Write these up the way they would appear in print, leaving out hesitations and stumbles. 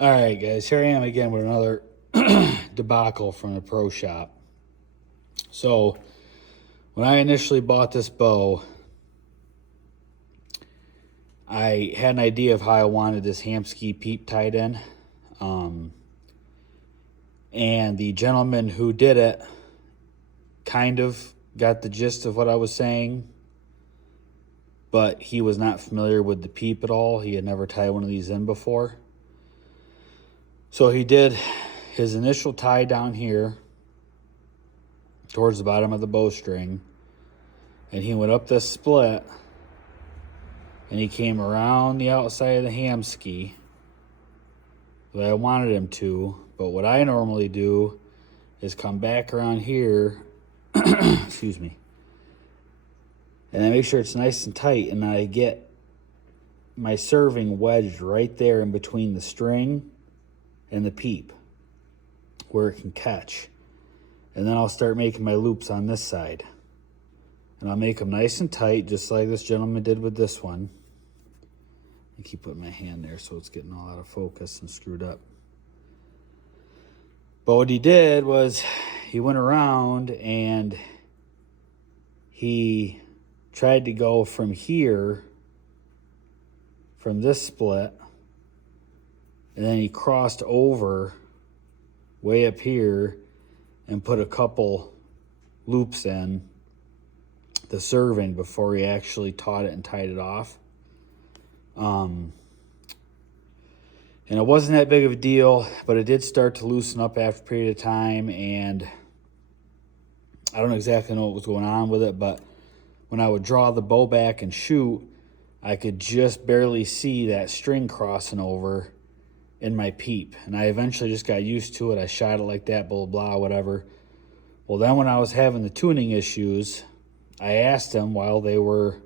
All right, guys, here I am again with another debacle from the pro shop. So, when I initially bought this bow, I had an idea of how I wanted this hamskea peep tied in. And the gentleman who did it kind of got the gist of what I was saying, but he was not familiar with the peep at all. He had never tied one of these in before. So he did his initial tie down here towards the bottom of the bowstring, and he went up this split, and he came around the outside of the hamskea the way I wanted him to. But what I normally do is come back around here, excuse me, and I make sure it's nice and tight, and I get my serving wedged right there in between the string and the peep where it can catch. And then I'll start making my loops on this side. And I'll make them nice and tight, just like this gentleman did with this one. I keep putting my hand there so it's getting all out of focus and screwed up. But what he did was he went around and he tried to go from here, from this split, and then he crossed over way up here and put a couple loops in the serving before he actually taut it and tied it off. And it wasn't that big of a deal, but it did start to loosen up after a period of time, and I don't exactly know what was going on with it, but when I would draw the bow back and shoot, I could just barely see that string crossing over in my peep. And I eventually just got used to it. I shot it like that, blah, blah, whatever. Well, then when I was having the tuning issues, I asked them while they were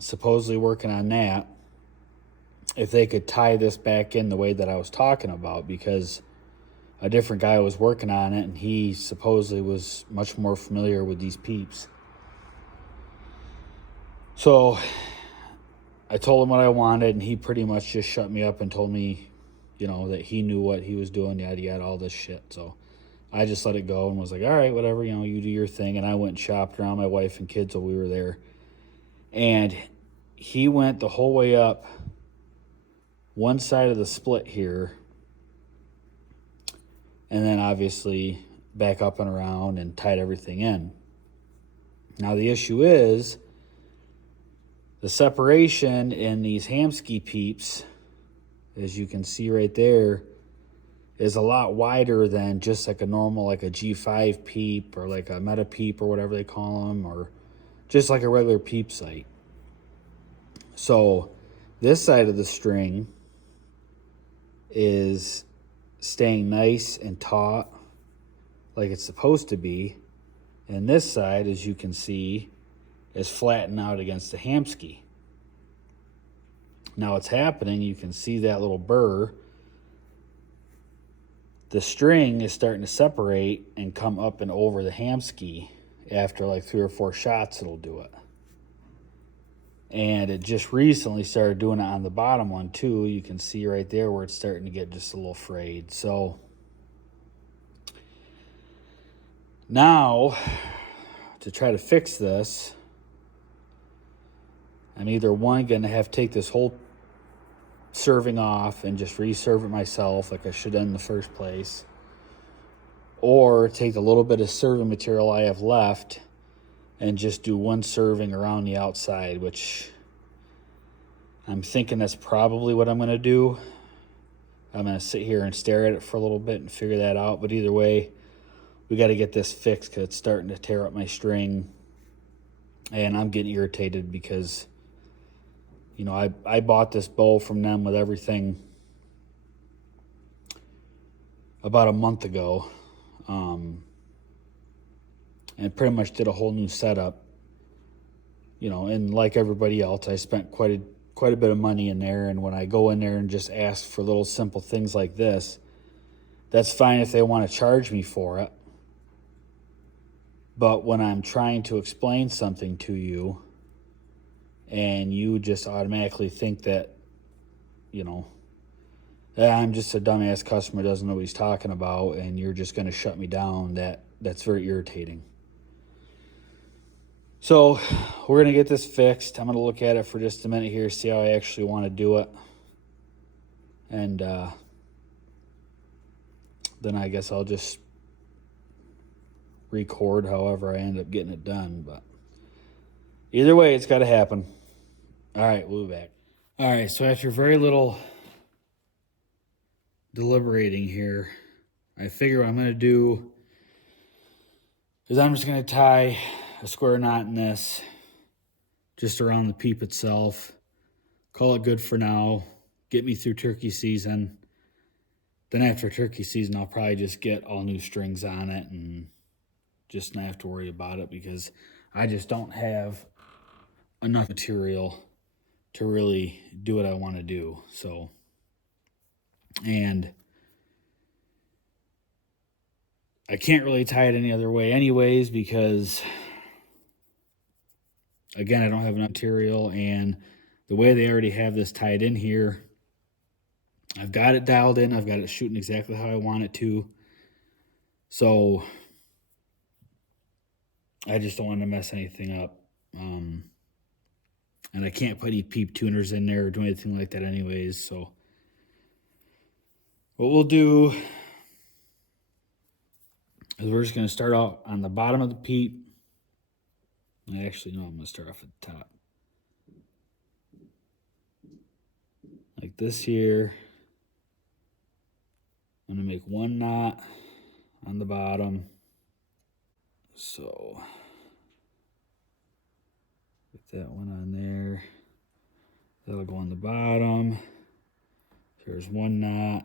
supposedly working on that if they could tie this back in the way that I was talking about, because a different guy was working on it and he supposedly was much more familiar with these peeps. So I told him what I wanted, and he pretty much just shut me up and told me, that he knew what he was doing, yada, yada, all this shit. So I just let it go and was like, all right, whatever, you do your thing. And I went and shopped around my wife and kids while we were there. And he went the whole way up one side of the split here, and then obviously back up and around and tied everything in. Now the issue is the separation in these hamskea peeps, as you can see right there, is a lot wider than just like a normal, like a G5 peep or like a meta peep or whatever they call them, or just like a regular peep sight. So this side of the string is staying nice and taut like it's supposed to be, and this side, as you can see, is flattened out against the hamskea. Now what's happening, you can see that little burr. The string is starting to separate and come up and over the hamskea. After like 3 or 4 shots, it'll do it. And it just recently started doing it on the bottom one too. You can see right there where it's starting to get just a little frayed. So now, to try to fix this, I'm either one, going to have to take this whole serving off and just reserve it myself like I should have in the first place, or take a little bit of serving material I have left and just do one serving around the outside, which I'm thinking that's probably what I'm going to do. I'm going to sit here and stare at it for a little bit and figure that out. But either way, we got to get this fixed because it's starting to tear up my string, and I'm getting irritated because I bought this bow from them with everything about a month ago, and pretty much did a whole new setup. And like everybody else, I spent quite a bit of money in there. And when I go in there and just ask for little simple things like this, that's fine if they want to charge me for it. But when I'm trying to explain something to you, and you just automatically think that, I'm just a dumbass customer who doesn't know what he's talking about, and you're just going to shut me down. That's very irritating. So we're going to get this fixed. I'm going to look at it for just a minute here, see how I actually want to do it. And then I guess I'll just record however I end up getting it done. But either way, it's got to happen. All right, we'll be back. All right, so after very little deliberating here, I figure what I'm going to do is I'm just going to tie a square knot in this just around the PEEP itself. Call it good for now. Get me through turkey season. Then after turkey season, I'll probably just get all new strings on it and just not have to worry about it, because I just don't have enough material to really do what I want to do. So, and I can't really tie it any other way anyways, because again, I don't have enough material, and the way they already have this tied in here, I've got it dialed in. I've got it shooting exactly how I want it to. So I just don't want to mess anything up. And I can't put any PEEP tuners in there or do anything like that anyways. So what we'll do is we're just going to start out on the bottom of the PEEP. Actually, no, I'm going to start off at the top. Like this here. I'm going to make one knot on the bottom. So get that one on there. That'll go on the bottom. There's one knot.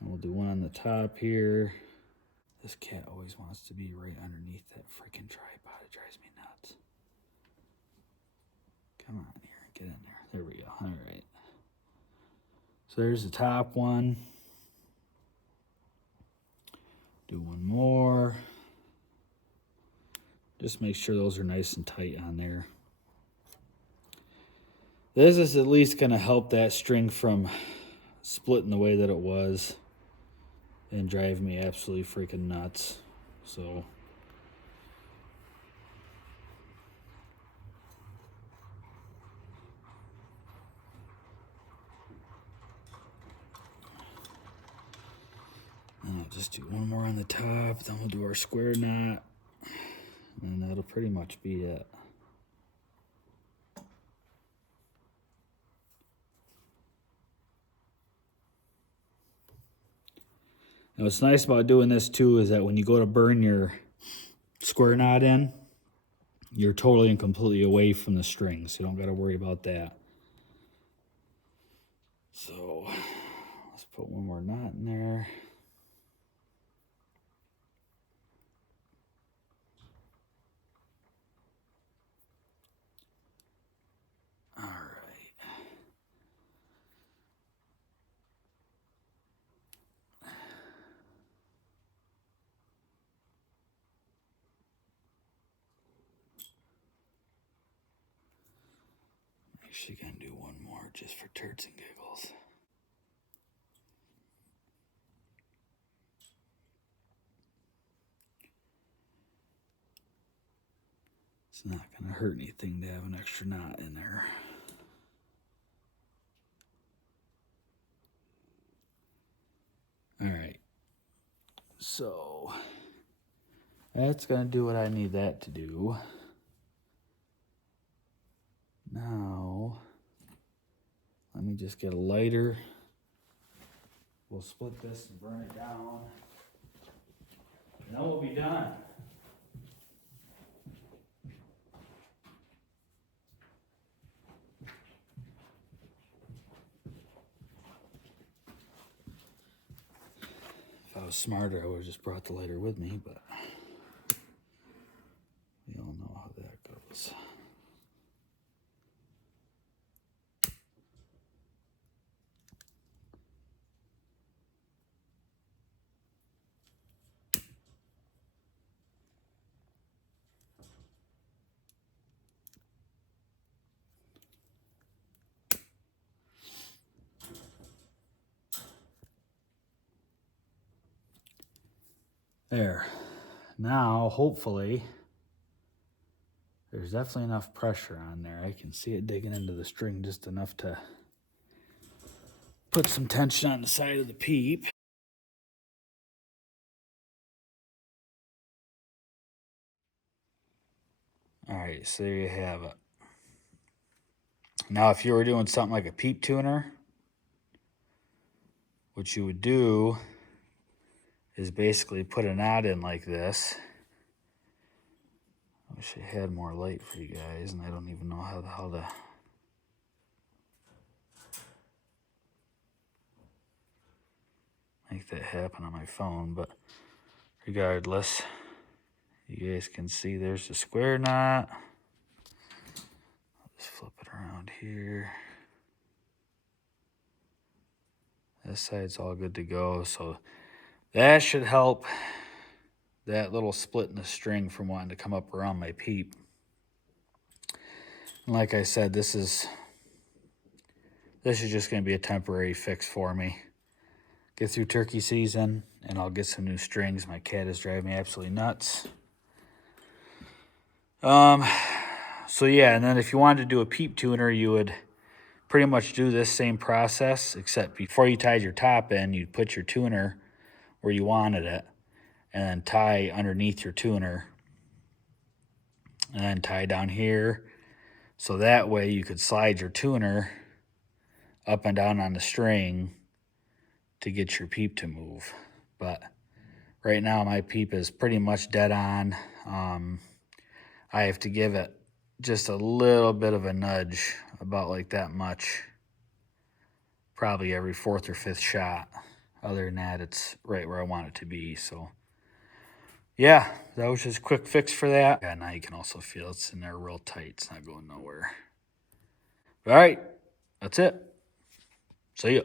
And we'll do one on the top here. This cat always wants to be right underneath that freaking tripod. It drives me nuts. Come on here, get in there. There we go. All right. So there's the top one. Do one more. Just make sure those are nice and tight on there. This is at least going to help that string from splitting the way that it was and drive me absolutely freaking nuts. So I'll just do one more on the top, then we'll do our square knot, and that'll pretty much be it. Now what's nice about doing this too is that when you go to burn your square knot in, you're totally and completely away from the string, so you don't got to worry about that. So let's put one more knot in there. All right. Actually gonna do one more just for turds and giggles. It's not gonna hurt anything to have an extra knot in there. All right, so that's gonna do what I need that to do. Now, let me just get a lighter. We'll split this and burn it down. And then we'll be done. If I was smarter, I would have just brought the lighter with me, but we all know how that goes. There. Now, hopefully, there's definitely enough pressure on there. I can see it digging into the string just enough to put some tension on the side of the PEEP. All right, so there you have it. Now, if you were doing something like a PEEP tuner, what you would do is basically put a knot in like this. I wish I had more light for you guys, and I don't even know how the hell to make that happen on my phone, but regardless, you guys can see there's the square knot. I'll just flip it around here. This side's all good to go, so that should help that little split in the string from wanting to come up around my PEEP. And like I said, this is just going to be a temporary fix for me. Get through turkey season, and I'll get some new strings. My cat is driving me absolutely nuts. So yeah, and then if you wanted to do a PEEP tuner, you would pretty much do this same process, except before you tied your top in, you'd put your tuner where you wanted it, and then tie underneath your tuner, and then tie down here. So that way you could slide your tuner up and down on the string to get your PEEP to move. But right now my PEEP is pretty much dead on. I have to give it just a little bit of a nudge, about like that much, probably every fourth or fifth shot. Other than that, it's right where I want it to be. So yeah, that was just a quick fix for that. Yeah, now you can also feel it's in there real tight. It's not going nowhere. All right, that's it. See ya.